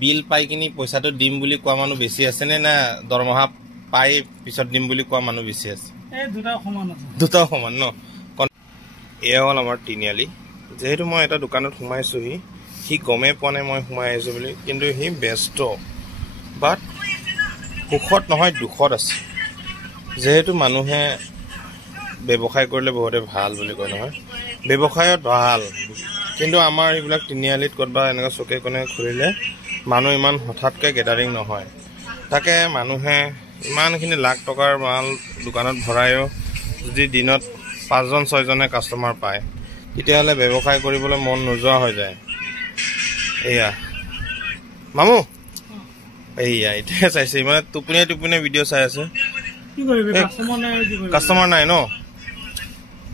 বিল পাই কিনি পইচাটো দিম বুলি কোৱা মানুহ বেছি আছে নে না দৰমহা পাই পিছত দিম বুলি কোৱা মানুহ বেছি আছে? এই দুটাও সমান আছে। দুটাও সমান ন? এয়া হ'ল আমাৰ তিনিআলি। যেহেতু মই এটা দোকানত সোমাইছোহি, সি গমে পোৱা নাই মই সোমাই আহিছোঁ বুলি, কিন্তু সি ব্যস্ত বাট সুখত নহয় দুখত আছে। যেহেতু মানুহে ব্যৱসায় কৰিলে বহুতে ভাল বুলি কয় নহয়, ব্যৱসায়ত ভাল, কিন্তু আমাৰ এইবিলাক তিনিআলিত ক'ৰবাত এনেকুৱা চকে কোণে খুলিলে মানুহ ইমান হঠাৎকৈ গেডাৰিং নহয়। তাকে মানুহে ইমানখিনি লাখ টকাৰ মাল দোকানত ভৰায়ো যদি দিনত 5-6জনে কাষ্টমাৰ পায়, তেতিয়াহ'লে ব্যৱসায় কৰিবলৈ মন নোযোৱা হৈ যায়। এয়া মামু, এইয়া এতিয়া চাইছে মানে টোপনিয়াই ভিডিঅ' চাই আছে। কাষ্টমাৰ নাই ন?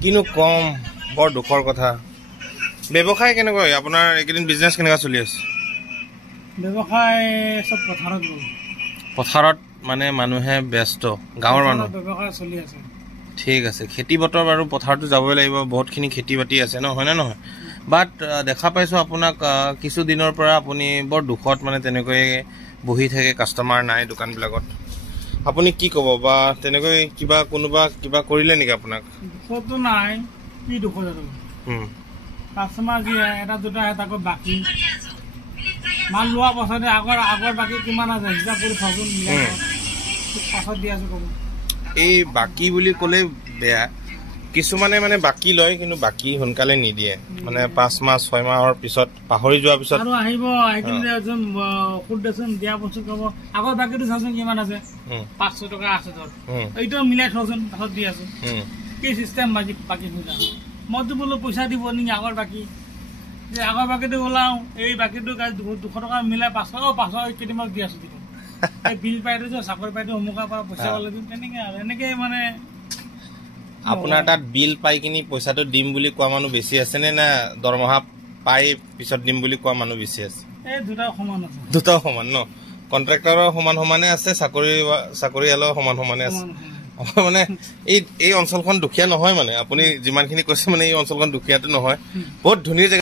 কিনো কম, বৰ দুখৰ কথা। ব্যৱসায় কেনেকুৱা আপোনাৰ? এইকেইদিন বিজনেছ কেনেকুৱা চলি আছে? ব্যৱসায় চব পথাৰত গ'ল। পথাৰত মানে মানুহে ব্যস্ত, গাঁৱৰ মানুহ ব্যৱসায় চলি আছে। ঠিক আছে, খেতি বতৰ বাৰু পথাৰতো যাবই লাগিব, বহুতখিনি খেতি বাতি আছে ন, হয়নে নহয়? বাট দেখা পাইছোঁ আপোনাক কিছুদিনৰ পৰা আপুনি বৰ দুখত মানে তেনেকৈ বহি থাকে, কাষ্টমাৰ নাই দোকানবিলাকত। আপুনি কি ক'ব? বা তেনেকৈ কোনোবা কিবা কৰিলে নেকি আপোনাক? দুখতো নাই, কি দুখত আৰু কাষ্টমাৰ কি এটা দুটা তাকো বাকী মাল লোৱা পাছতে আগৰ বাকী কিমান আছে হিচাপ কৰি চাওঁচোন, পাছত দি আছো ক'ব। এই বাকী বুলি ক'লে বেয়া, কিছুমানে মানে বাকী লয় কিন্তু বাকী সোনকালে নিদিয়ে, মানে 5 মাহ 6 মাহৰ পিছত পাহৰি যোৱাৰ পিছত আৰু আহিব দেচোন দিয়া বস্তু ক'ব আগৰ বাকীটো চাচোন কিমান আছে, 500 টকা আছে ধৰ, এইটো মিলাই থওঁচোন পাছত দি আছো। কি চিষ্টেম বাকী সোধা? মইতো বোলো পইচা দিব নেকি আগৰ বাকী, যে আগৰ বাকীটো ওলাও, এই বাকীটো 200 টকা মিলাই 500 কেইদিনমান দি আছো। এই বিল পাইতো যে চাকৰি পাইতো অমুকাৰ পৰা পইচা পালে দিম, তেনেকে আৰু এনেকে মানে। আপোনাৰ তাত বিল পাই কিনি পইচাটো দিম বুলি কোৱা মানুহ বেছি আছে নে না দৰমহা পাই পিছত দিম বুলি কোৱা মানুহ বেছি আছে? এই দুটাও সমান আছে। দুটাও সমান ন? কণ্ট্ৰেক্টৰৰ সমানে আছে, চাকৰিয়ালৰ সমানে আছে। মানে এই অঞ্চলখন দুখীয়া নহয়, মানে আপুনি যিমানখিনি কৈছে মানে এই অঞ্চলখন দুখীয়াটো নহয়, বহুত ধনী জেগা।